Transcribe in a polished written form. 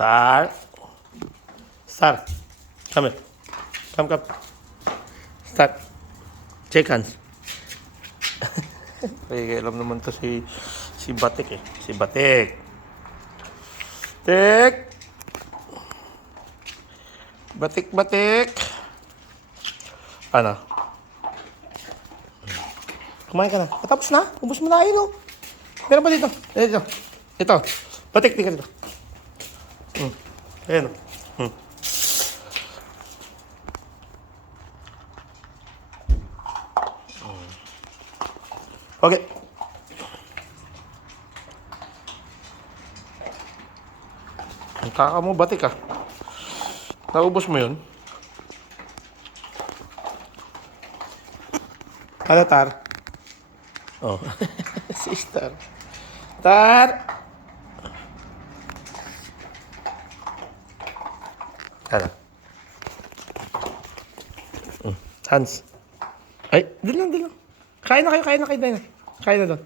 Star. Star. Come here. Come. Start. Shake hands. Ay, alam naman to si Batik eh. Si Batik. Tik. Batik. Ano? Kumain ka na. Patapos na. Ubus mo na yun, oh. Meron pa dito. Ito. Batik, di ka dito. Ayan, oh. Okay. Ang kaka mo, Batik ah. Naubos mo yun. Ano, Tar? Oh. Si Star. Tar! Ano? Hans. Ay, doon lang. Kain na kayo, Dina. Kain na doon.